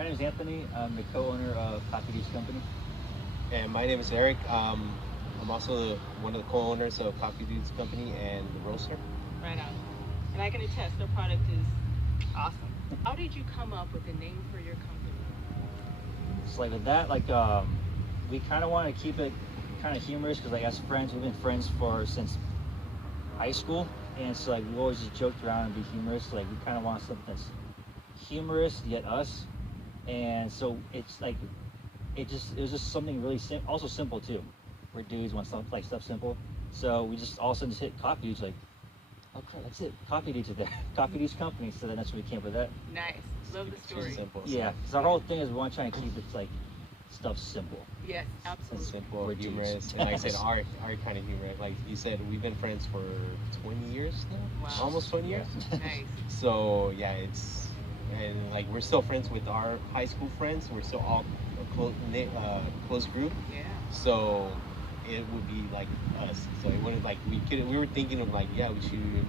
My name is Anthony. I'm the co-owner of Coffee Beach Company. And my name is Eric. I'm also one of the co-owners of Coffee Dudes Company and the roaster. Right on. And I can attest their product is awesome. How did you come up with a name for your company? It's like with that, we kind of want to keep it kind of humorous because like as friends, we've been friends for since high school, and so like we always just joked around and be humorous. Like we kind of want something that's humorous yet us, and so it's like it was just something really also simple too. We're dudes, want stuff simple, so we just all of a sudden just hit Coffee Dudes like, okay, that's it. Coffee Dudes are there. Coffee Dudes Company. So then that's when we came up with that. Nice. Love the story. Simple. Yeah, because our whole thing is we want to try and keep it like stuff simple. Yes, absolutely. Simple, We're humorous, dudes. and like I said, our kind of humor. Like you said, we've been friends for 20 years now. Wow. Almost 20 years. Nice. So yeah, and like we're still friends with our high school friends. We're still all a close group. Yeah. So it would be like us. So it wouldn't like we were thinking of like, yeah, we should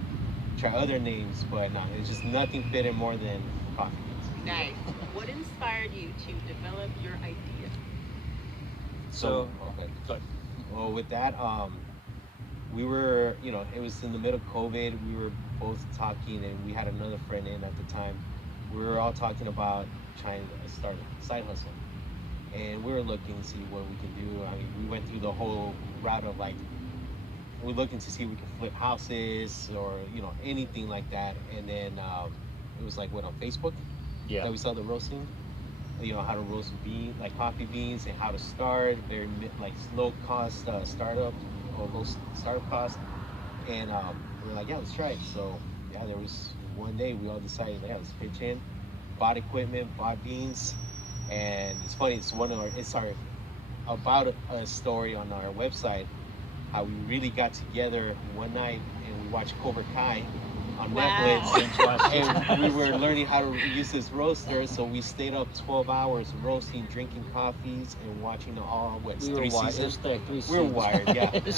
try other names, but no, it's just nothing fitting more than Coffee Beans. Nice. What inspired you to develop your idea? So okay. Good. Well, with that, we were, it was in the middle of COVID. We were both talking, and we had another friend in at the time. We were all talking about trying to start a side hustle, and we were looking to see what we can do. I mean, we went through the whole route of like, we're looking to see if we can flip houses or anything like that. And then it was like on Facebook Yeah. that we saw the roasting. How to roast coffee beans, and how to start. Very like low cost startup or low startup cost. And we were like, yeah, let's try it. So yeah, there was one day we all decided, yeah, let's pitch in, bought equipment, bought beans. And it's funny, it's our about a story on our website, how we really got together one night and we watched Cobra Kai on Netflix, and we were learning how to use this roaster. So we stayed up 12 hours roasting, drinking coffees, and watching three seasons. We were wired, yeah. That is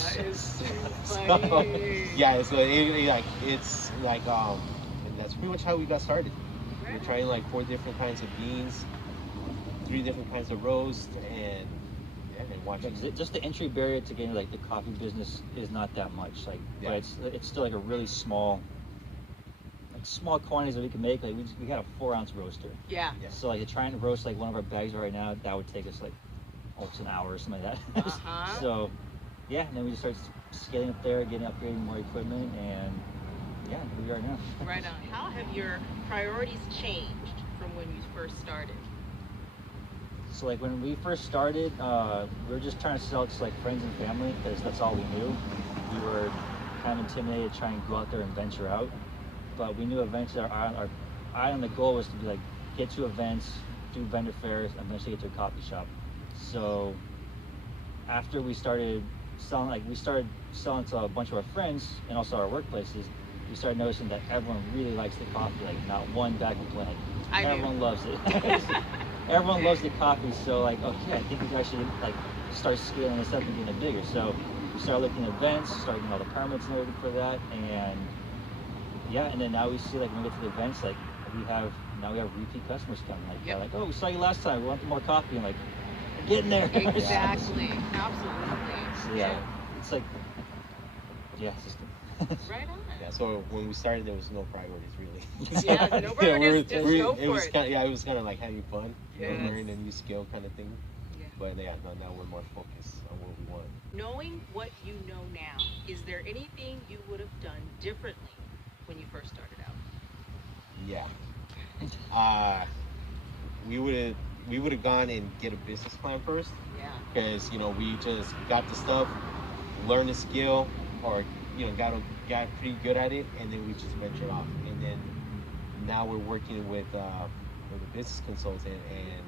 so funny. Yeah, so it's like and that's pretty much how we got started. We're trying like 4 different kinds of beans, 3 different kinds of roast, and watching. Just the entry barrier to getting like the coffee business is not that much. But it's still like a really small quantities that we can make. Like we got a 4-ounce roaster. Yeah. So like trying to roast like one of our bags right now, that would take us like almost an hour or something like that. So yeah, and then we just start scaling up there, upgrading more equipment, and yeah, here we are now. Right on. How have your priorities changed from when you first started? So like when we first started, we were just trying to sell to like friends and family because that's all we knew. We were kind of intimidated trying to go out there and venture out, but we knew eventually our eye on the goal was to be like get to events, do vendor fairs, and eventually get to a coffee shop. So after we started selling, to a bunch of our friends and also our workplaces, we started noticing that everyone really likes the coffee. Like not one bad complaint. Everyone loves it. Everyone loves the coffee, so like, okay, I think we actually like start scaling this up and getting it bigger. So we started looking at events, started getting all the permits and everything for that, and yeah, and then now we see like when we get to the events, like we have repeat customers coming. Like they're like, oh, we saw you last time, we want more coffee, and like we're getting there. Exactly, absolutely. So yeah, it's like it's just right on. Yeah, so when we started, there was no priorities really. Yeah, no priorities, just go for it. It was kind of like having fun, learning a new skill kind of thing. Yeah. But yeah, now we're more focused on what we want. Knowing what you know now, is there anything you would have done differently when you first started out? Yeah. We would have gone and get a business plan first. Yeah. Because we just got the stuff, learned the skill, or got pretty good at it, and then we just ventured off. And then now we're working with a business consultant, and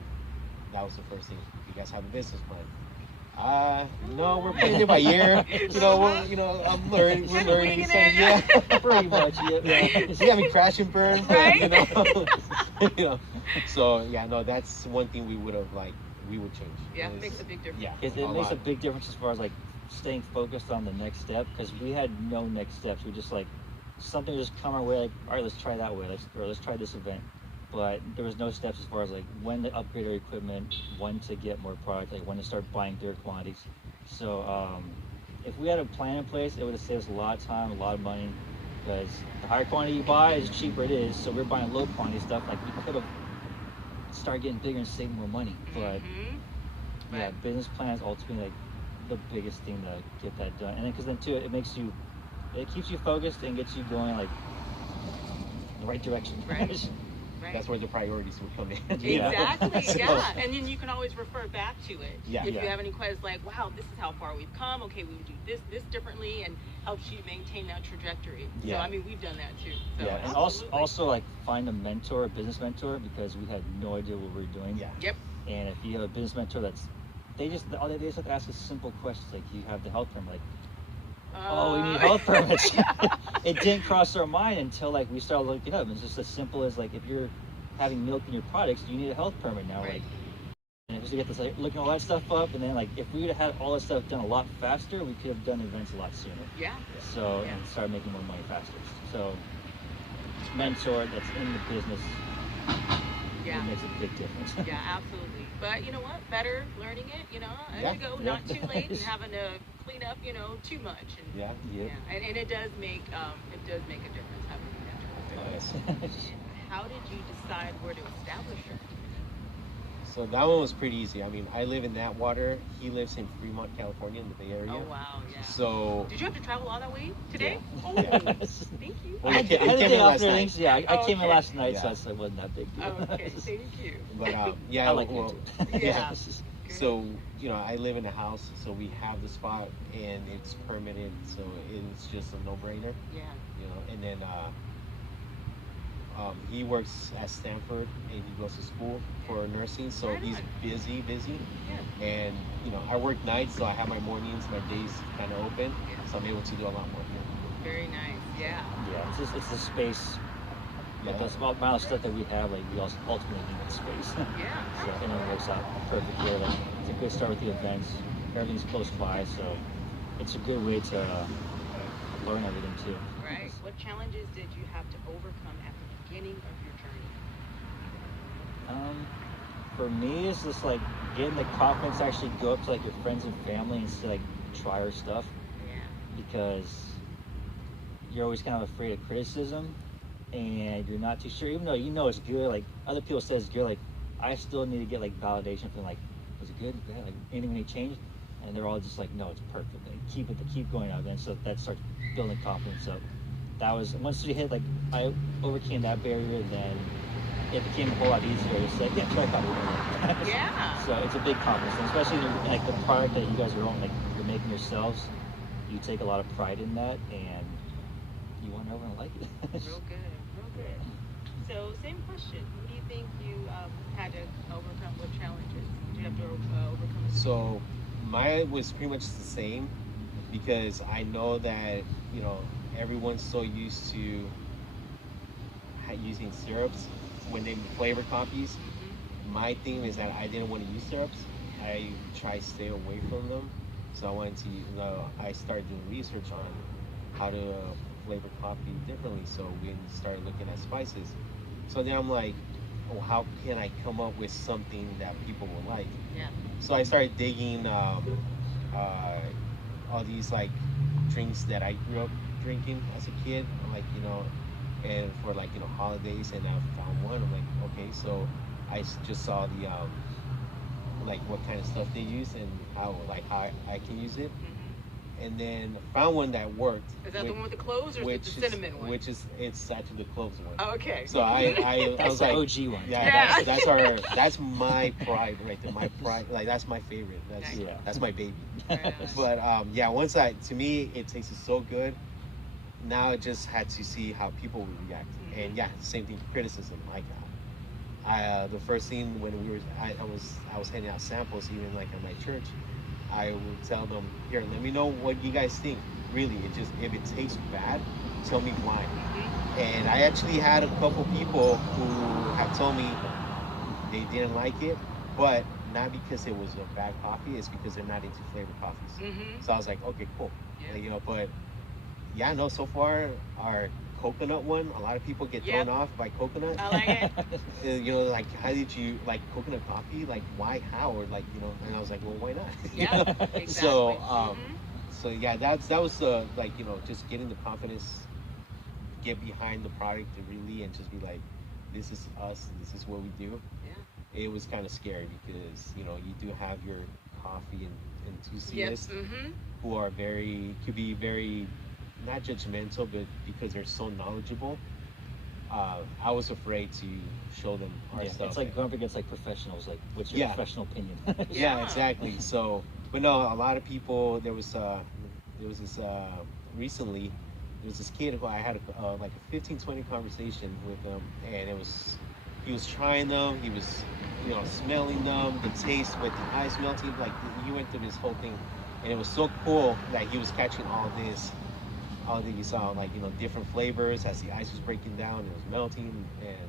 that was the first thing. You guys have a business plan? No, we're playing it by ear. I'm learning. We're learning. So, yeah, pretty much. Yeah, I mean, crash and burn. Right. So yeah, no, that's one thing we would change. Yeah, it makes a big difference. Yeah, it makes a big difference as far as like staying focused on the next step, because we had no next steps. We just like something just come our way, like, all right, let's try that way, let's try this event. but there was no steps as far as like when to upgrade our equipment, when to get more product, like when to start buying bigger quantities. So if we had a plan in place, it would have saved us a lot of time, a lot of money, because the higher quantity you buy, is cheaper it is. So we're buying low quantity stuff. Like we could have started getting bigger and saving more money, but yeah, business plan is ultimately like the biggest thing to get that done. And then because then too, it keeps you focused and gets you going like the right direction. Right. Right. That's where the priorities will come in. Exactly, So- yeah. And then you can always refer back to it. Yeah. If Yeah. you have any questions like, wow, this is how far we've come. Okay, we would do this differently, and helps you maintain that trajectory. Yeah. So, I mean, we've done that too. So, Yeah, and absolutely. also like find a mentor, a business mentor, because we had no idea what we were doing. Yeah. Yep. And if you have a business mentor they just have to ask us simple questions like, you have the health permit, like, oh, we need health permits. It didn't cross our mind until like we started looking up. It's just as simple as like, if you're having milk in your products, you need a health permit now. Right. Like, and just to get this, like, looking all that stuff up, and then like if we would have had all this stuff done a lot faster, we could have done events a lot sooner. Yeah. So Yeah. and started making more money faster. So mentor that's in the business, Yeah. it makes a big difference. Yeah, absolutely. But you know what? Better learning it, as Yeah. you go, Yeah. not too late and having to clean up, too much. And, Yeah. Yep. And it does make a difference having a mentor. Yes. How did you decide where to establish your company? So that one was pretty easy. I mean, I live in Atwater. He lives in Fremont, California, in the Bay Area. Oh wow, yeah. So Did you have to travel all that way today? Yeah. Oh, Yeah. thank you. Well, I He had a came day in off last there, night. thanks. Yeah, I came in Okay. last night, so Yeah. it wasn't that big deal. Okay, thank you. But yeah, I like well, it too. Yeah. So I live in a house, so we have the spot and it's permitted, so it's just a no-brainer, Yeah. And then he works at Stanford and he goes to school for nursing, so Right he's on. busy, Yeah. and I work nights, so I have my mornings, my days kind of open, Yeah. so I'm able to do a lot more here. Very nice. Yeah. Yeah, it's the space. Like the small amount of stuff that we have, like we also ultimately need the space. Yeah. So and it works out perfect here. Like, it's a good start with the events. Everything's close by, so it's a good way to learn everything too. Right. What challenges did you have to overcome at the beginning of your journey? For me, it's just like getting the confidence to actually go up to like your friends and family and to like try our stuff, Yeah. because you're always kind of afraid of criticism and you're not too sure, even though it's good. Like other people say it's good, like I still need to get like validation from like, was it good? Yeah, like any change? And they're all just like, no, it's perfect. Like keep going out, and so that starts building confidence up. That was once we hit, like I overcame that barrier, then it became a whole lot easier to say, yeah, try copy. Yeah. So it's a big confidence, and especially like the product that you guys are like you're making yourselves. You take a lot of pride in that, and you want everyone to like it. Real good. Real good. So, same question. What do you think you had to overcome? What challenges did you have to overcome? So mine was pretty much the same, because I know that everyone's so used to using syrups when they flavor coffees. My thing is that I didn't want to use syrups. I try to stay away from them. So I wanted to, I started doing research on how to flavor coffee differently. So we started looking at spices. So then I'm like, oh, how can I come up with something that people will like? Yeah. So I started digging all these like drinks that I grew up drinking as a kid, like and for like holidays, and I found one. I'm like, okay, so I just saw the like what kind of stuff they use and how I can use it, and then found one that worked. Is that the one with the cloves, or is it the cinnamon one? It's actually the cloves one. Oh, okay. So I That's was the like, OG one. yeah, that's my pride right there. My pride, like that's my favorite. Nice. Yeah. That's my baby. Right on. But to me, it tasted so good. Now I just had to see how people would react, and yeah, same thing, criticism. Like, the first thing when I was handing out samples, even like at my church, I would tell them, here, let me know what you guys think. Really, if it tastes bad, tell me why. And I actually had a couple people who have told me they didn't like it, but not because it was a bad coffee, it's because they're not into flavored coffees. So I was like, okay, cool. Yeah. But yeah, no, so far our coconut one. A lot of people get Yep. thrown off by coconut. I like it. You know, like, how did you like coconut coffee? Like, why, how, or like, you know? And I was like, well, why not? You Yeah, know? exactly. So, Mhm. so yeah, that was like, you know, just getting the confidence, get behind the product to really, and just be like, this is us, and this is what we do. Yeah. It was kind of scary because, you know, you do have your coffee Yep. enthusiasts Mhm. who are could be very, not judgmental, but because they're so knowledgeable. I was afraid to show them our Yeah, stuff. it's like going up against like professionals. Like, what's your Yeah. professional opinion? Yeah, Yeah. exactly. So, but no, a lot of people. There was this recently. There was this kid who I had like a 15-20 conversation with him, and he was trying them. He was, you know, smelling them, the taste with the ice melting. Like, he went through this whole thing, and it was so cool that he was catching all these like, you know, different flavors as the ice was breaking down. It was melting, and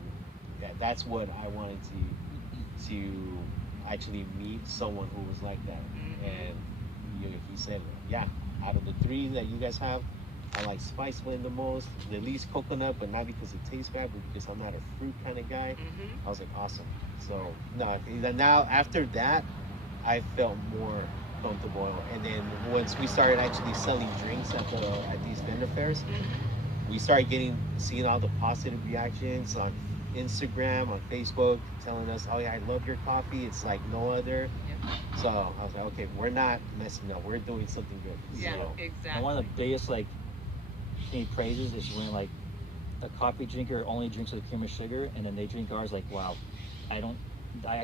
yeah, that's what I wanted to actually meet someone who was like that. And he said, yeah, out of the three that you guys have, I like spice blend the most, the least coconut, but not because it tastes bad, but because I'm not a fruit kind of guy. Mhm. I was like, awesome. So no, now after that, I felt more comfortable. And then once we started actually selling drinks at these vendor fairs, Mhm. we started seeing all the positive reactions on Instagram, on Facebook, telling us, "Oh yeah, I love your coffee. It's like no other." Yep. So I was like, "Okay, we're not messing up. We're doing something good." Yeah. So, And Exactly. one of the biggest like praises is when like a coffee drinker only drinks with cream or sugar, and then they drink ours. Like, wow, I don't.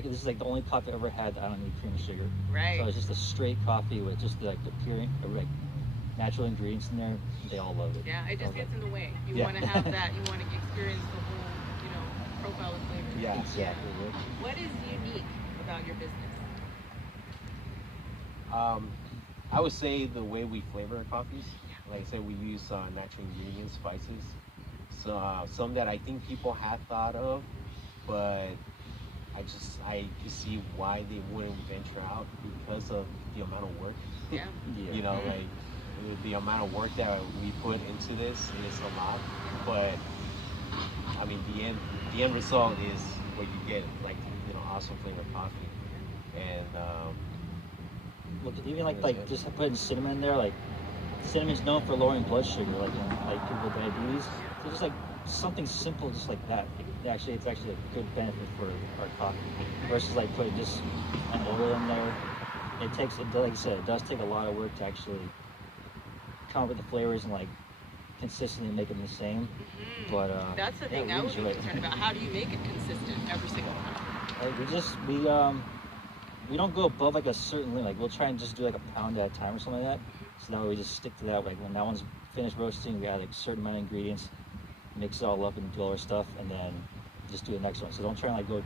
This is like the only coffee I've ever had that I don't need cream or sugar. Right. So it's just a straight coffee with just like the pure, like natural ingredients in there. They all love it. Yeah, it just gets in the way. You Yeah. want to have that. You want to experience the whole, you know, profile of flavors. Yeah. Exactly. Yeah. What is unique about your business? I would say the way we flavor our coffees. Like I said, we use natural ingredients, spices. So some that I think people have thought of, but I just see why they wouldn't venture out because of the amount of work. Yeah. Yeah. You know, Mhm. like the amount of work that we put into this is a lot. But I mean, the end result is what you get, like, you know, awesome flavored coffee. And Look, even like just putting cinnamon in there. Like, cinnamon's known for lowering blood sugar. Like, like people with diabetes. So just like something simple, just like that. It's actually a good benefit for our coffee versus like putting just an oil in there. It takes, like I said, it does take a lot of work to actually come up with the flavors and like consistently make them the same. Mhm. But That's the yeah, thing we I would be enjoy it. concerned about. How do you make it consistent every single time? Like we don't go above like a certain limit. Like we'll try and just do like a pound at a time or something like that. So that way we just stick to that. Like when that one's finished roasting, we add like a certain amount of ingredients, mix it all up and do all our stuff, and then just do the next one. So don't try and like go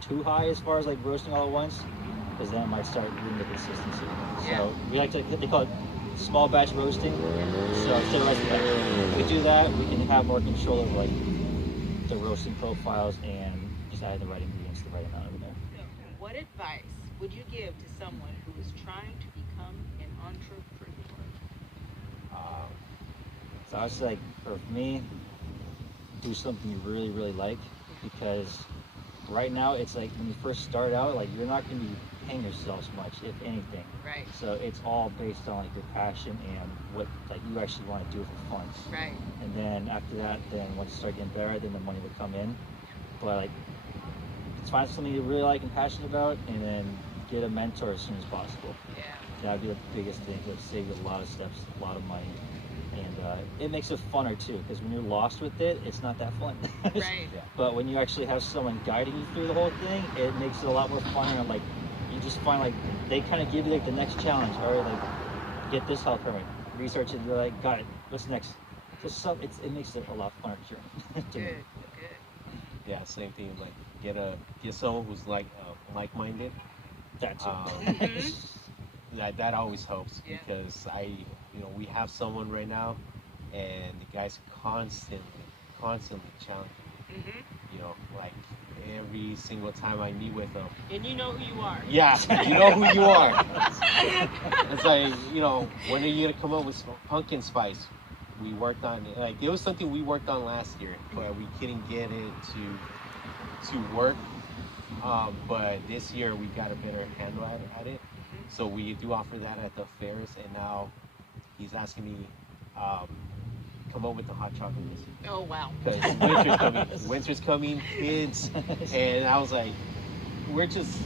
too high as far as like roasting all at once, because then it might start ruining the consistency. Yeah. So we like to, they call it small batch roasting. So instead of roasting, if we do that, we can have more control of like the roasting profiles and just add the right ingredients, the right amount over there. So, what advice would you give to someone who is trying to become an entrepreneur? uh, So I was like, for me, do something you really, really like, because right now it's like when you first start out, like you're not going to be paying yourselves much, if anything. Right. So it's all based on like your passion and what like you actually want to do for fun. Right. And then after that, then once you start getting better, then the money will come in. But like, let's find something you really like and passionate about, and then get a mentor as soon as possible. Yeah. That would be the biggest thing. It'll save you a lot of steps, a lot of money, and it makes it funner too. Because when you're lost with it, it's not that fun. Right. But when you actually have someone guiding you through the whole thing, it makes it a lot more funner. And like, you just find like they kind of give you like the next challenge, or like get this health permit, research it. You're like, got it. What's next? Just stuff. It makes it a lot funner journey. to me. Good. Good. yeah, same thing. Like get someone who's like-minded. That too. Mhm. Yeah, that always helps Yeah. because we have someone right now, and the guy's constantly challenging. Mhm. You know, like every single time I meet with him. And you know who you are. Yeah, you know who you are. It's like, when are you gonna come up with pumpkin spice? we worked on it. Like it was something we worked on last year, but we couldn't get it to work. But this year we got a better handle at it. So we do offer that at the fairs, and now he's asking me come up with the hot chocolate this year. Oh wow. Because winter's coming. Winter's coming, kids, and I was like, we're just,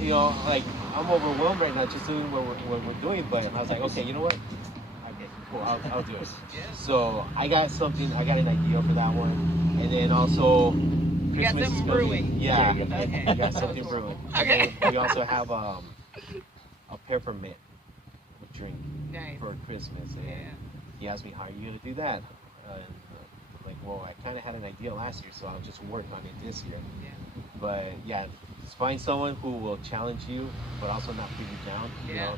you know, like I'm overwhelmed right now just doing what we're doing. But I was like, okay, you know what? Okay, cool, I'll do it. So I got an idea for that one, and then also Christmas is something coming. brewing. Yeah, Okay. we got something brewing. Okay. And we also have a peppermint drink Nice. for Christmas. And Yeah. he asked me, how are you gonna do that? I'm like, well, I kind of had an idea last year, so I'll just work on it this year. Yeah. But yeah, just find someone who will challenge you, but also not put you down. You Yeah. know,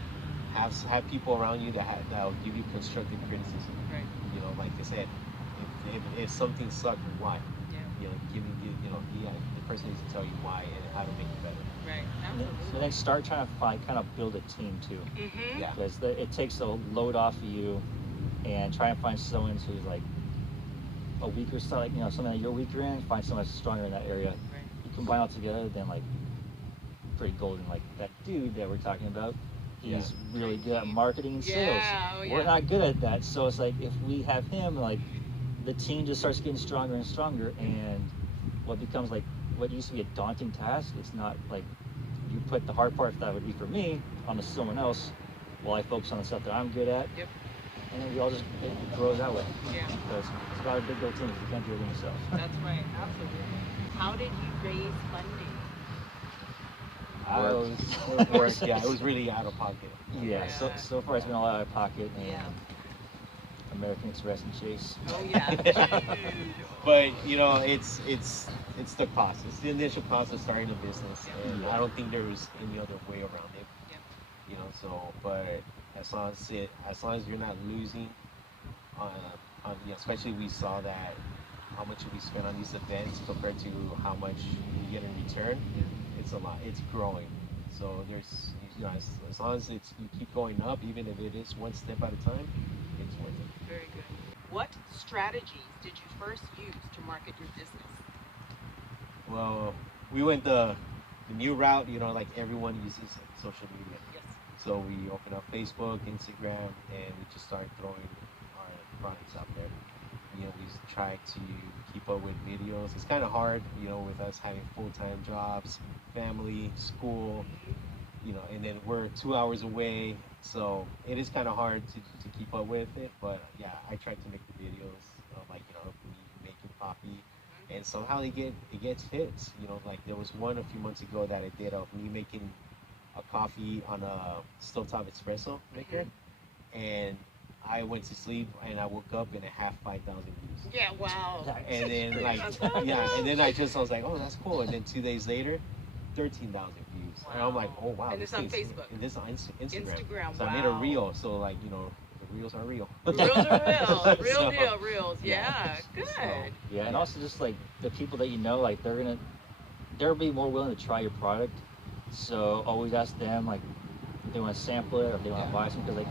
have people around you that will give you constructive criticism. Right. You know, like I said, if something sucked, why? Yeah. You know, the person needs to tell you why and how to make it better. Right. So Absolutely. then start trying to kind of build a team too, Mm-hmm. Yeah. because it takes a load off of you, and try and find someone who's like a weaker side, like, you know, something that you're weaker in. Find someone that's stronger in that area. Right. You combine all together, then like pretty golden. Like that dude that we're talking about, he's really good at marketing and sales. Yeah. Oh, We're yeah. not good at that, so it's like if we have him, like the team just starts getting stronger and stronger, and what becomes like what used to be a daunting task, it's not like you put the hard part that would be for me onto someone else, while I focus on the stuff that I'm good at. Yep. And then we all just it grows that way. Yeah. Because it's about a big old team. You can't do it yourself. That's right. Absolutely. How did you raise funding? Yeah, it was really out of pocket. Yeah. So far it's been all out of pocket, and Yeah. American Express and Chase. Oh yeah. But you know, it's the cost. It's the initial cost of starting a business, and Yeah. I don't think there's any other way around it. Yeah. You know, so but as long as you're not losing, yeah, especially we saw that how much we spend on these events compared to how much we get in return, it's a lot. It's growing. So there's, you know, as long as you keep going up, even if it is one step at a time, it's worth it. Very good. What strategies did you first use to market your business? Well, we went the new route. You know, like everyone uses social media. Yes. So we opened up Facebook, Instagram, and we just started throwing our products out there. You know, we try to keep up with videos. It's kind of hard, you know, with us having full-time jobs, family, school, you know, and then we're 2 hours away. So it is kind of hard to keep up with it. But yeah, I tried to make the videos, like, you know, me making coffee. And somehow it gets hits. You know, like there was one a few months ago that I did of me making a coffee on a stovetop espresso maker, and I went to sleep and I woke up and it had 5,000 views. Yeah. Wow. And then like That's awesome. yeah, and then I was like, oh, that's cool. And then 2 days later, 13,000 views. And I'm like, oh wow. And it's on Facebook. And this on Instagram. Instagram. So wow. I made a reel. So like, you know, the reels are real. Reels are real. Real So, deal. Reels. Yeah. Good. Yeah, and also just like the people that you know, like they'll be more willing to try your product. So always ask them like if they want to sample it or if they want to buy some, because like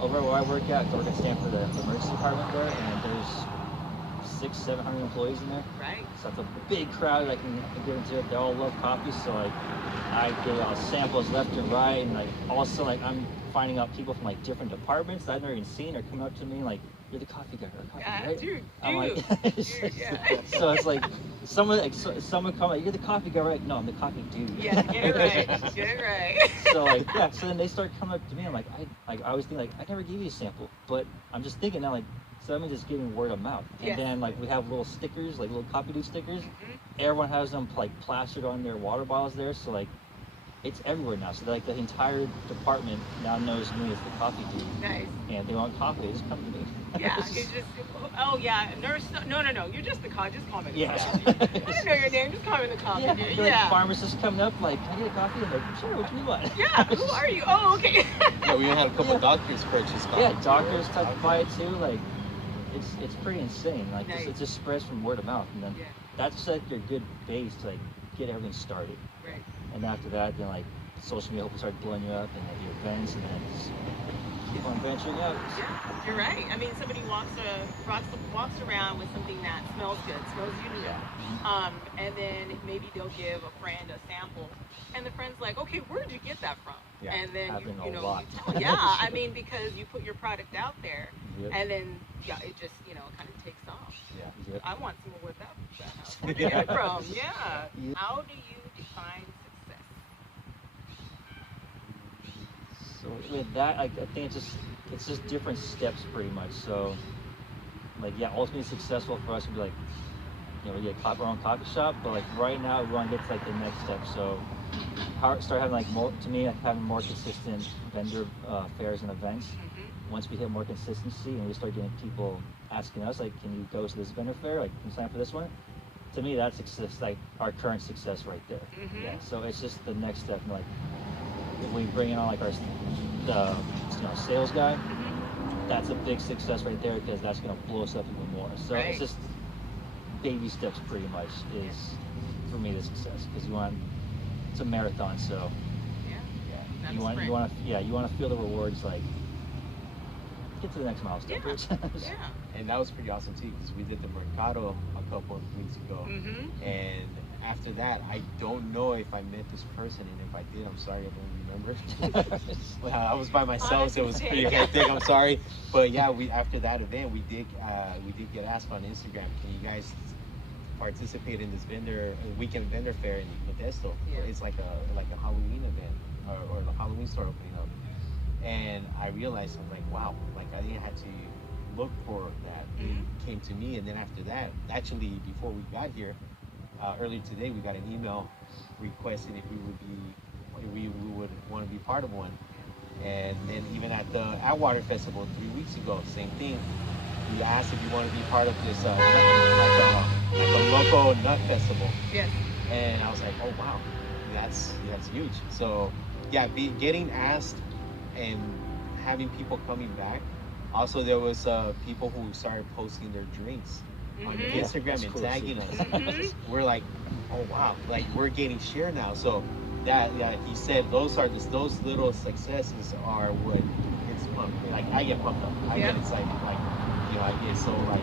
over where I work at, I work at Stanford, the emergency department there, and there's 600-700 employees in there. Right. So it's a big crowd. I can get into it. They all love coffee, so like I get samples left and right, and like also like I'm finding out people from like different departments that I've never even seen are coming up to me like, you're the coffee guy, or coffee, Yeah, right? dude. I'm like, Dude, yeah. so it's like someone come like, you're the coffee guy, right? No, I'm the coffee dude. Yeah, get it right. Get it right. So like yeah, so then they start coming up to me. I'm like, I always think like I never gave you a sample, but I'm just thinking now like, so I'm just giving word of mouth. And Yes. then like we have little stickers, like little coffee dude stickers. Mhm. Everyone has them like plastered on their water bottles there, so like it's everywhere now. So like the entire department now knows me as the coffee dude, Nice. and they want coffee, they just come to me. Yeah. You just. Oh yeah. Nurse. No. You're just the coffee. Just call me the Yeah. coffee. I don't know your name. Just call me the coffee. Yeah, dude. like Yeah. farmers just coming up like, can I get a coffee? I'm like, sure, what do you want? Yeah. Who are you? Oh, okay. Yeah, we even had a couple doctors purchase coffee. Yeah, doctors touch by it too. Like, it's pretty insane. Like, Nice. it just spreads from word of mouth, and then Yeah. that's like your good base to like get everything started. Right. And after that, then like social media hopefully started blowing you up, and like the events, and then just keep on venturing out. Yeah, you're right. I mean, somebody walks around with something that smells good, smells unique. And then maybe they'll give a friend a sample, and the friend's like, "Okay, where did you get that from?" Yeah. And then Happened you a know, lot. you tell, yeah. I mean, because you put your product out there, Yep. and then yeah, it just kind of takes off. Yeah. Yep. I want some of what that house. Where did you get it from? Yeah. Yep. How do you define success? So with that, I think it's just different steps pretty much. So like yeah, ultimately successful for us would be like, we get our own coffee shop, but like right now we want to get to like the next step. So start having like more, to me, like having more consistent vendor fairs and events. Once we hit more consistency and we start getting people asking us like, can you go to this vendor fair? Like, can you sign up for this one? To me, that's success, like our current success right there. Yeah. So it's just the next step. And like if we bring in on like the sales guy, that's a big success right there because that's gonna blow us up even more. So Right. it's just baby steps pretty much is for me the success because it's a marathon. So Yeah. yeah, Not you a want sprint. to feel the rewards, like get to the next milestone. Yeah. Yeah. And that was pretty awesome too because we did the Mercado a couple of weeks ago. And after that, I don't know if I met this person, and if I did, I'm sorry, I don't remember. Well, I was by myself, so it was pretty hectic. I'm sorry, but yeah, after that event, we did get asked on Instagram, can you guys participate in this weekend vendor fair in Modesto? Yeah. It's like a Halloween event or the Halloween store opening up, and I realized I'm like, wow, like I didn't have to look for that. It came to me, and then after that, actually before we got here. Earlier today, we got an email requesting if we would want to be part of one, and then even at the Atwater Festival 3 weeks ago, same thing. We asked if you want to be part of this like a local nut festival. Yes. And I was like, oh wow, that's huge. So yeah, getting asked and having people coming back. Also, there was people who started posting their drinks on Instagram and tagging us. We're like, oh wow, like we're getting share now. So that he said those little successes are what gets pumped. Like I get pumped up. I get excited. Like I get so like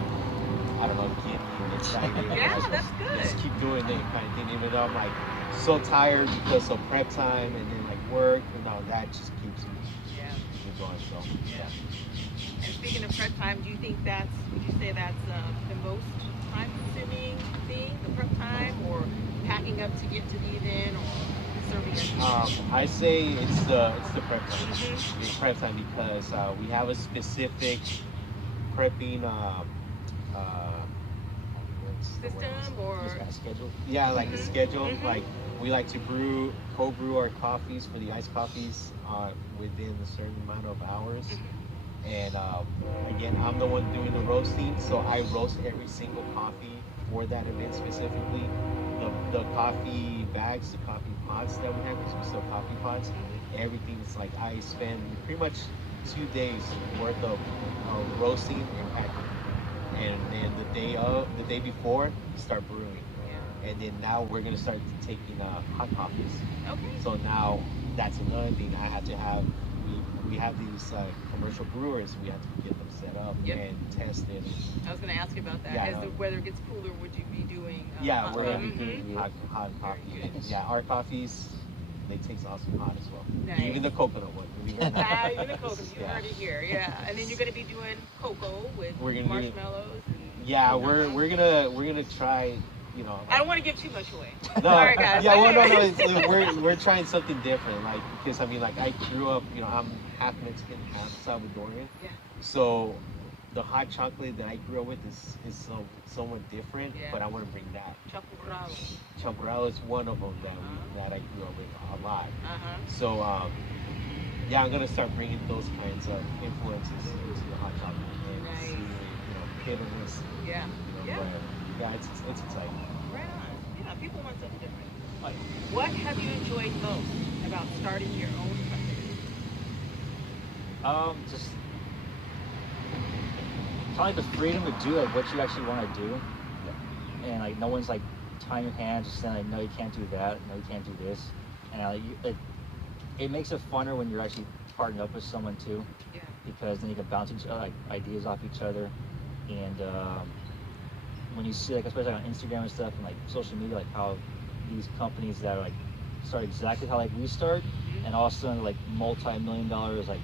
I don't know, giddy and excited. Yeah, and that's good. Just keep doing it kind of thing. Even though I'm like so tired because of prep time and then like work, that just keeps me going. So yeah. And speaking of prep time, would you say that's the most time-consuming thing, the prep time, or packing up to get to the event, or serving it? I say it's the prep time. It's prep time because we have a specific prepping System or Just kind of schedule. yeah, like a schedule. Like we like to co-brew our coffees for the iced coffees within a certain amount of hours. And again, I'm the one doing the roasting, so I roast every single coffee for that event specifically. The coffee bags, the coffee pods that we have, because we sell coffee pods, everything's like I spend pretty much 2 days worth of roasting and packing. And then the day before, start brewing. And then now we're gonna start taking hot coffees. Okay. So now that's another thing I have to have. We have these commercial brewers. We have to get them set up and tested. I was going to ask you about that. Yeah, As the weather gets cooler, would you be doing? Yeah, we're gonna be coffee? doing hot coffee. Yeah, our coffees they taste awesome hot as well. Nice. Even the coconut one. Even the cocoa. You heard it here. Yeah, and then you're going to be doing cocoa with marshmallows. Yeah, we're gonna try. I don't want to give too much away. No, Sorry, guys. yeah, well, no, we're trying something different, like because I mean, like I grew up, I'm half Mexican, half Salvadorian. Yeah. So the hot chocolate that I grew up with is somewhat different, but I want to bring that. Chaparral is one of them that I grew up with a lot. So yeah, I'm gonna start bringing those kinds of influences into the hot chocolate and see, hit or miss. Yeah. But, yeah, it's exciting. Right on. Yeah, people want something different. What have you enjoyed most about starting your own company? Just kind of like the freedom to do like what you actually want to do, and like no one's like tying your hands, just saying like no, you can't do that, no, you can't do this, and like it makes it funner when you're actually partnered up with someone too, Yeah. because then you can bounce like ideas off each other, and when you see like especially on Instagram and stuff and like social media, like how these companies that are like start exactly how like we start, and all of a sudden like multi-million dollars like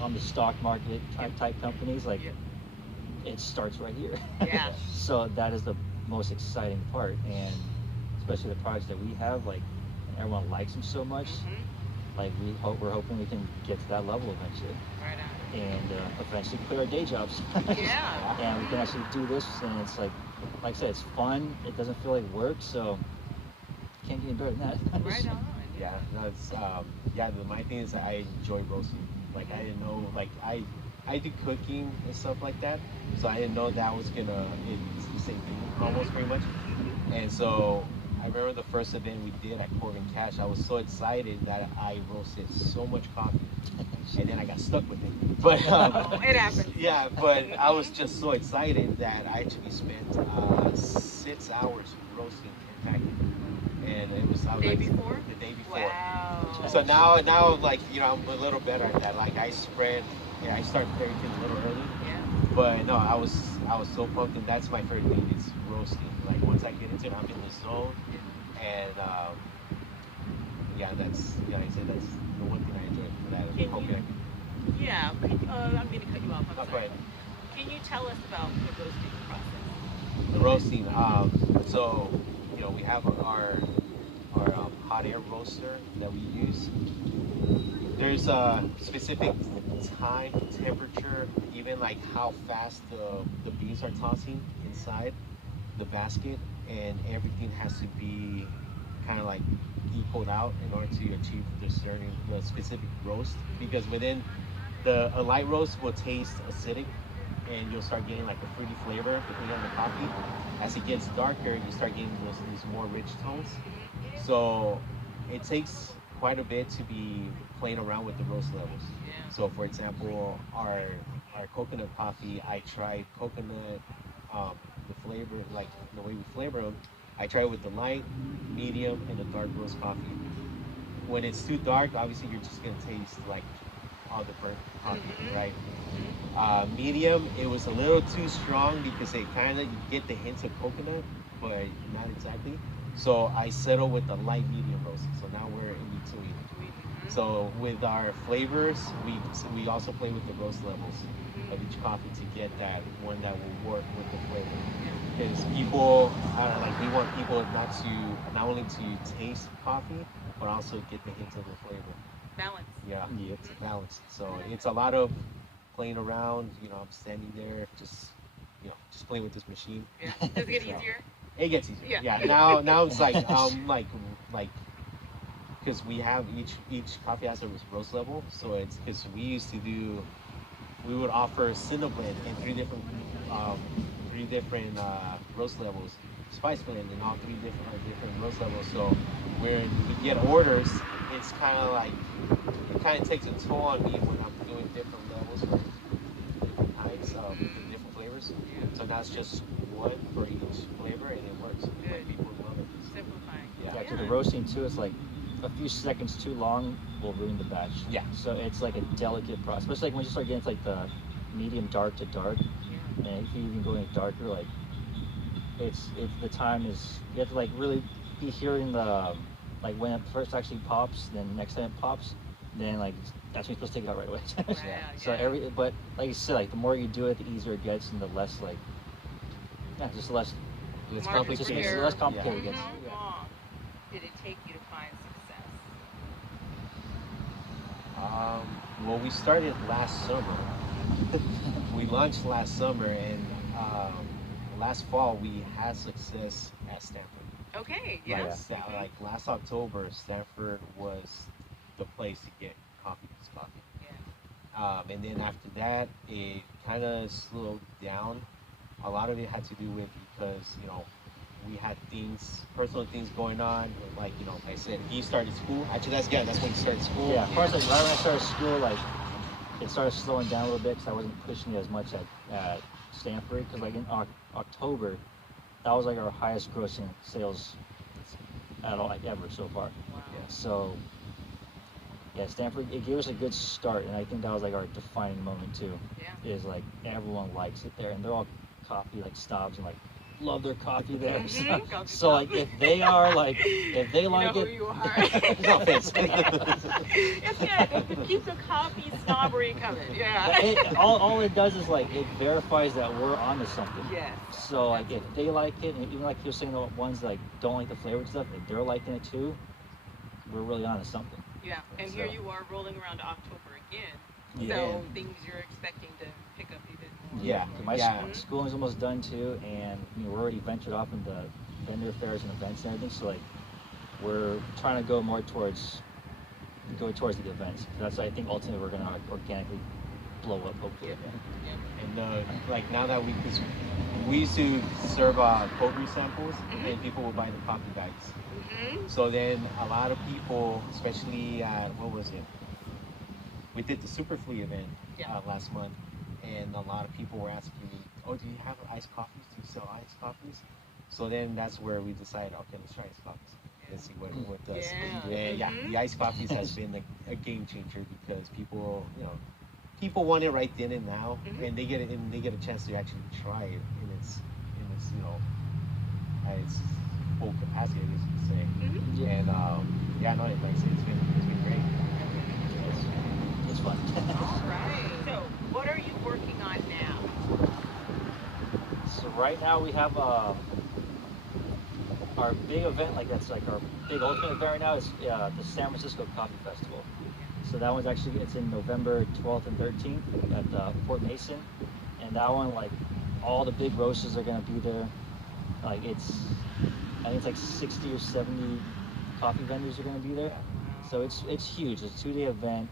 on the stock market type companies, like Yep. it starts right here. Yeah. So that is the most exciting part, and especially the products that we have, like, and everyone likes them so much. Like we're hoping we can get to that level eventually, Right on. and eventually quit our day jobs. Yeah. And we can actually do this, and it's like I said, it's fun. It doesn't feel like work, so can't get any better than that. Right on. Yeah, no, it's yeah. My thing is I enjoy roasting. Like I didn't know, like I do cooking and stuff like that, so I didn't know that was gonna it's the same thing almost pretty much. And so I remember the first event we did at Corbin Cash. I was so excited that I roasted so much coffee, and then I got stuck with it. But Oh, it happens. yeah, but I was just so excited that I actually spent 6 hours roasting and packing. And it was I was Day like, before? the day before. Wow. So now like I'm a little better at that. Like I spread, yeah, I start everything a little early. Yeah. But no, I was so pumped, and that's my favorite thing is roasting. Like once I get into it, I'm in the zone, and yeah, like I said, that's the one thing I enjoy for that. Can you- Okay. Yeah. I'm going to cut you off. I'm No, go sorry. ahead. Can you tell us about the roasting process? The roasting. So we have our hot air roaster that we use. There's a specific time, temperature, even like how fast the beans are tossing inside the basket, and everything has to be kind of like equaled out in order to achieve the specific roast. Because within a light roast will taste acidic, and you'll start getting like a fruity flavor depending on the coffee. As it gets darker, you start getting these more rich tones. So it takes quite a bit to be playing around with the roast levels. Yeah. So for example, our coconut coffee, I tried coconut, the flavor, like the way we flavor them. I tried with the light, medium, and the dark roast coffee. When it's too dark, obviously you're just gonna taste like all the burnt coffee, right? Medium, it was a little too strong because it kind of you get the hints of coconut, but not exactly. So I settled with the light medium roast. So now we're in between. So with our flavors, we also play with the roast levels of each coffee to get that one that will work with the flavor. Because people, like we want people not only to taste coffee, but also get the hints of the flavor. Balance. Yeah, Yep. it's balanced. So it's a lot of playing around. I'm standing there, just playing with this machine. Yeah. Does it get So, easier? It gets easier. Yeah. Yeah. Now it's like like because we have each coffee has a roast level. So it's because we would offer Cinnabon in three different roast levels, spice blend in all three different roast levels. So when we get orders, it's kind of like it kind of takes a toll on me when I'm doing different levels for different kinds of different flavors. So now it's just one for each flavor, and it works. Like, people love it. Simplifying. Yeah. Yeah, 'cause the roasting too, it's like a few seconds too long will ruin the batch. Yeah. So it's like a delicate process, especially like when you start getting to like the medium dark to dark, Yeah. and if you even go any darker, like it's the time is you have to like really be hearing the like when it first actually pops, then next time it pops, then like that's when you're supposed to take it out right away. Right, So yeah. but like you said, like the more you do it, the easier it gets, and the less like just less It's Margin it just for makes it error. less complicated. It Yeah. gets. How long did it take you to find success? Well, we started last summer. We launched last summer, and last fall we had success at Stanford. Okay. Yeah. Like last October, Stanford was the place to get coffee. Yeah. And then after that, it kind of slowed down. A lot of it had to do with because we had personal things going on. Like like I said, he started school. Actually, that's when he started school. Yeah, of course, like right when I started school, like it started slowing down a little bit because I wasn't pushing it as much at Stanford. Because like in October, that was like our highest grossing sales at all, like ever so far. Wow. Yeah. So Yeah, Stanford, it gave us a good start, and I think that was like our defining moment too. Yeah. Is like everyone likes it there, and they're all coffee like snobs and like love their coffee there. Mhm. Coffee So like snob. if they are like if they You know like who it, you are. No offense. It's good. Keep the coffee snobbery coming. Yeah. all it does is like it verifies that we're onto something. Yes. So like if they like it, and even like you're saying the ones that like don't like the flavored stuff, if they're liking it too, we're really onto something. Yeah. And here So- you are rolling around to October again. Yeah. So things you're expecting to pick up even more. Yeah. My Yeah. schooling's almost done too, and we're already ventured off into vendor fairs and events and everything. So like, we're trying to go more towards the events. That's I think ultimately we're gonna organically blow up hopefully. Yeah. And like now that we used to serve pottery samples, Mhm. and people would buy the coffee bags. Mhm. So then a lot of people, especially what was it? We did the Superfleet event Yeah. last month, and a lot of people were asking me, "Oh, do you have iced coffees? Do you sell iced coffees?" So then that's where we decided, okay, let's try iced coffees. Let's see what does. Yeah. And yeah, Mhm. the iced coffees has been a game changer because people want it right then and now, Mhm. and they get it, and they get a chance to actually try it in its at its full capacity, I guess you could say. Mhm. And yeah, no, like I said, it's been great. It's fun. All right. So, what are you working on now? So right now we have our big event, like that's like our big ultimate event right now is the San Francisco Coffee Festival. So that one's actually it's in November 12th and 13th at Fort Mason, and that one like all the big roasters are gonna be there. Like I think it's like 60 or 70 coffee vendors are gonna be there. So it's huge. It's a 2-day event,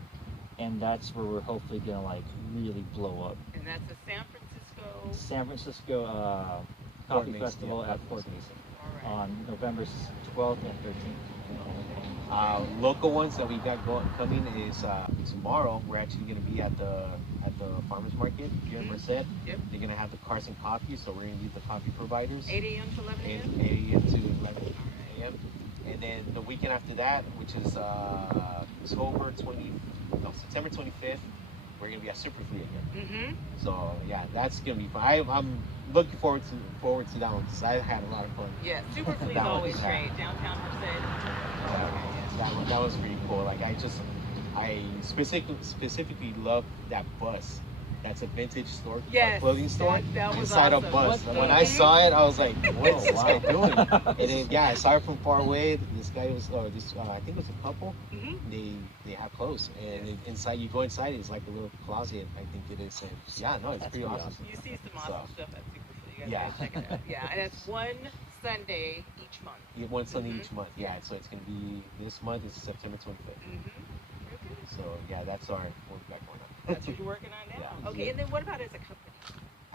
and that's where we're hopefully gonna like really blow up. And that's the San Francisco. San Francisco Fort Coffee Mason, Festival yeah, at Fort Fort Mason All right. on November 12th and 13th. Local ones that we got coming is tomorrow. We're actually going to be at the farmers market here in Mhm. Merced. Yep. They're going to have the Carson coffee, so we're going to be the coffee providers. 8 a.m. to 11 a.m. 8 a.m. to 11 a.m. And then the weekend after that, which is September 25th, we're going to be at Superfleet again. Mm-hmm. So yeah, that's going to be fun. I'm looking forward to that one because I had a lot of fun. Yeah, Superfleet's That one, always yeah. great. Downtown Merced. That was pretty cool. Like I specifically love that bus. That's a vintage store, Yes, clothing store that was inside awesome. a bus. What And the- when I saw it, I was like, "What is Oh, this guy wow. doing?" And then yeah, I saw it from far away. This guy was, I think it was a couple. Mm-hmm. They have clothes, and inside you go inside, it's like a little closet. I think it is. And yeah, no, it's That's pretty pretty awesome. awesome. You see some awesome So- stuff at Superfleet. You guys Yeah. gotta check it out. Yeah, and it's one Sunday each month. Yeah, one Sunday Mhm. each month. Yeah, so it's gonna be this month. It's September 25th. Mm-hmm. So yeah, that's our what we got going on. That's what you're working on now. Yeah. Okay, and then what about as a company?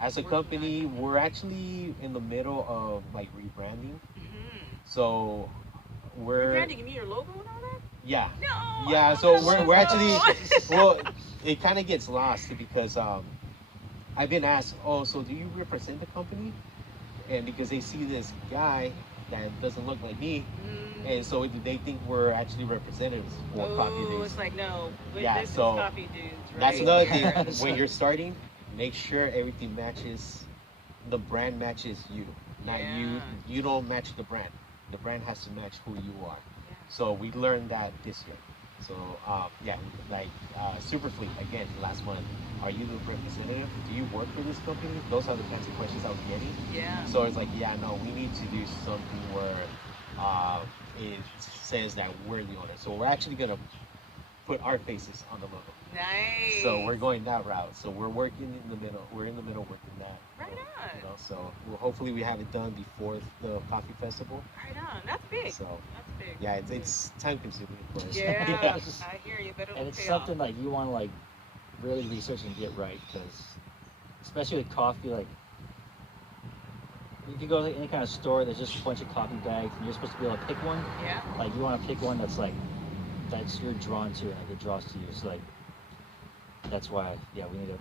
As a Working on company, it. we're actually in the middle of like rebranding. Mm-hmm. So we're Rebranding, you mean your logo and all that? yeah. No. Yeah, I so love we're that actually logo. well, it kind of gets lost because I've been asked, oh, so do you represent the company? And because they see this guy that doesn't look like me, and so they think we're actually representatives for Coffee Oh, Days. it's like no. Yeah, this so is Coffee Dudes, right? That's another thing. Yes. When you're starting, make sure everything matches. The brand matches you, not you. Yeah. You don't match the brand. The brand has to match who you are. Yeah. So we learned that this year. So yeah, like Superfleet again last month. Are you the representative? Do you work for this company? Those are the kinds of questions I was getting. Yeah. So it's like, yeah, no, we need to do something where it says that we're the owner. So we're actually gonna put our faces on the logo. Nice. So we're going that route. So we're working in the middle. We're in the middle working that. Right on. You know, so hopefully we have it done before the coffee festival. Right on. That's big. So That's big. yeah, it's time consuming. Of course. Yeah, Yes. I hear you, but it'll And it's pay something off. like you want to like really research and get right, because especially with coffee, like you can go to any kind of store. There's just a bunch of coffee bags, and you're supposed to be able to pick one. Yeah. Like you want to pick one that's like that's you're drawn to, and like it draws to you. So like that's why we need to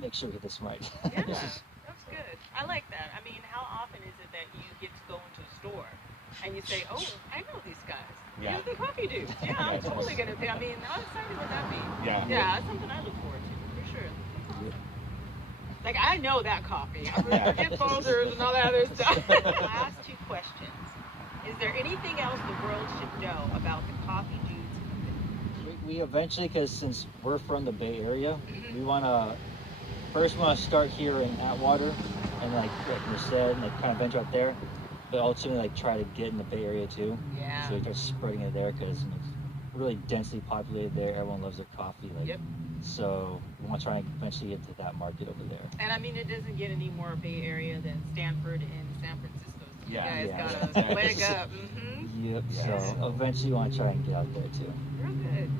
make sure we get this right. Yeah. That's good. I like that. I mean, how often is it that you get to go into a store and you say, "Oh, I know these guys. Yeah. You're the coffee dudes. Yeah, Yeah, I'm of totally course. gonna pay. I mean, how exciting would that be? Yeah. Yeah, that's something I look forward to for sure. Yep. Like I know that coffee. Yeah. Forget folders and all that other stuff. Last two questions. Is there anything else the world should know about the Coffee Dudes? We eventually, because since we're from the Bay Area, we want to first start here in Atwater and like Merced and like kind of venture out there, but ultimately like try to get in the Bay Area too. Yeah. So we start spreading it there because it's really densely populated there. Everyone loves their coffee. Like, Yep. So we want to try and eventually get to that market over there. And I mean, it doesn't get any more Bay Area than Stanford and San Francisco. So Yeah. you guys got Yeah. a leg up. Mm-hmm. Yep. Yeah. So eventually we want to try and get out there too. Real good.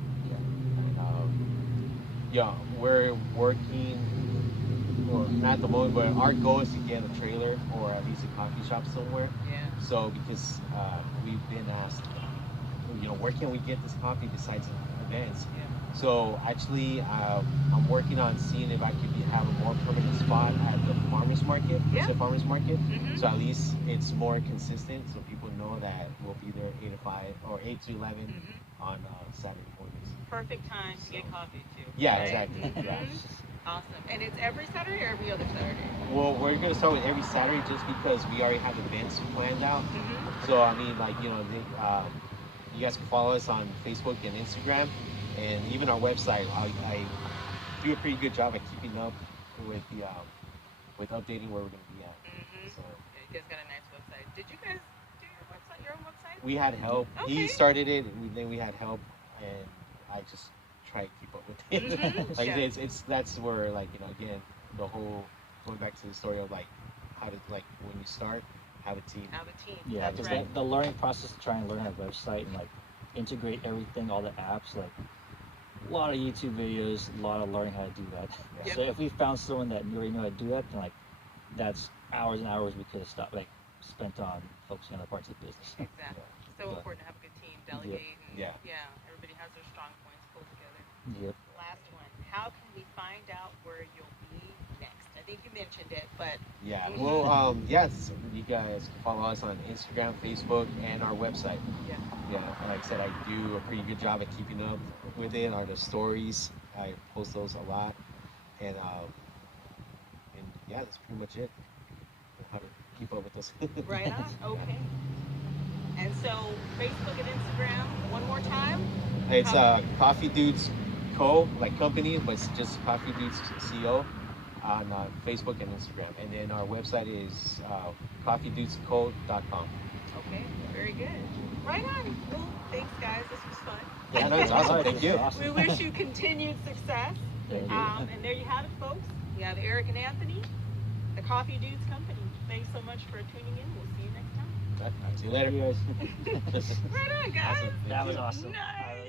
Yeah, we're working, or not at the moment, but our goal is to get a trailer or at least a coffee shop somewhere. Yeah. So because we've been asked, where can we get this coffee besides events? Yeah. So actually, I'm working on seeing if I could have a more permanent spot at the farmers market. Yeah. It's a farmers market. Mm-hmm. So at least it's more consistent, so people know that we'll be there 8 to 5 or 8 to 11 Mm-hmm. on Saturday mornings. Perfect time to get coffee too. Yeah, right? exactly. Mhm. Yeah. Awesome. And it's every Saturday or every other Saturday? Well, we're gonna start with every Saturday just because we already have events planned out. Mm-hmm. So I mean, like you guys can follow us on Facebook and Instagram, and even our website. I do a pretty good job at keeping up with the with updating where we're gonna be at. Mm-hmm. So You guys got a nice website. Did you guys do your own website? we had help. Okay. He started it, then we had help, and I just try to keep up with it. Mhm. Like Yeah. it's that's where like again the whole going back to the story of like how to like when you start have a team. Have a team. Yeah, That's because right. the learning process to try and learn our website and like integrate everything, all the apps, like a lot of YouTube videos, a lot of learning how to do that. Yep. So if we found someone that already knew how to do that, then like that's hours and hours we could have stopped, like spent on focusing on other parts of the business. Exactly. So But- important to have a good team, delegate, and Yeah. everybody has their strong points pulled together. Yep. Last one. How can we find out where you'll be next? I think you mentioned it, but Yeah. Mhm. Well, yes, you guys can follow us on Instagram, Facebook, and our website. yeah. Yeah, like I said, I do a pretty good job at keeping up with it. Are the stories I post those a lot, and yeah, that's pretty much it. How to keep up with us. Right on. Okay. And so Facebook and Instagram, one more time. It's Coffee Dudes Co. like company, but it's just Coffee Dudes CO on Facebook and Instagram, and then our website is coffeedudesco.com. Okay. Very good. Right on. Well, thanks, guys. This was fun. Yeah, no, it's awesome. Thank you. Awesome. We wish you continued success. Thank you. And there you have it, folks. We have Eric and Anthony, the Coffee Dudes Company. Thanks so much for tuning in. We'll see you next time. See you later. You guys. Right on, guys. Awesome. Thank That was you. awesome. Nice. I really